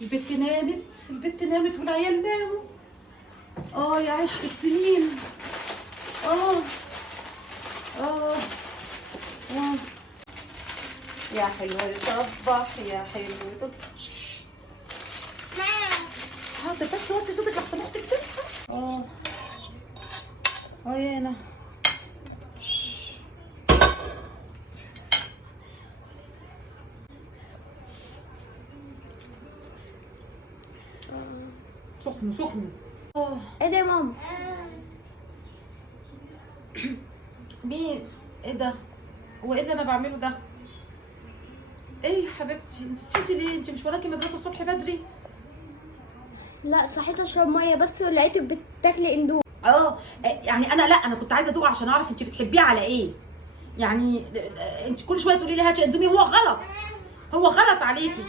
البت نامت والعيال ناموا. يا عشق السنين. اه اه اه يا حلوة يصبح، يا حلوة حاضر بس وطي صوتك لحسن اختك تصحى. يا انا سخن. ايه ده يا ماما؟ مين؟ ايه ده؟ هو ايه اللي انا بعمله ده؟ ايه يا حبيبتي انت صحيتي ليه؟ انت مش وراكي مدرسه الصبح بدري؟ لا صحيت اشرب ميه بس ولقيتك بتاكلي اندومي. يعني انا كنت عايزه ادوق عشان اعرف انت بتحبيه على ايه. يعني انت كل شويه تقولي لي هاتي اندومي، هو غلط عليكي.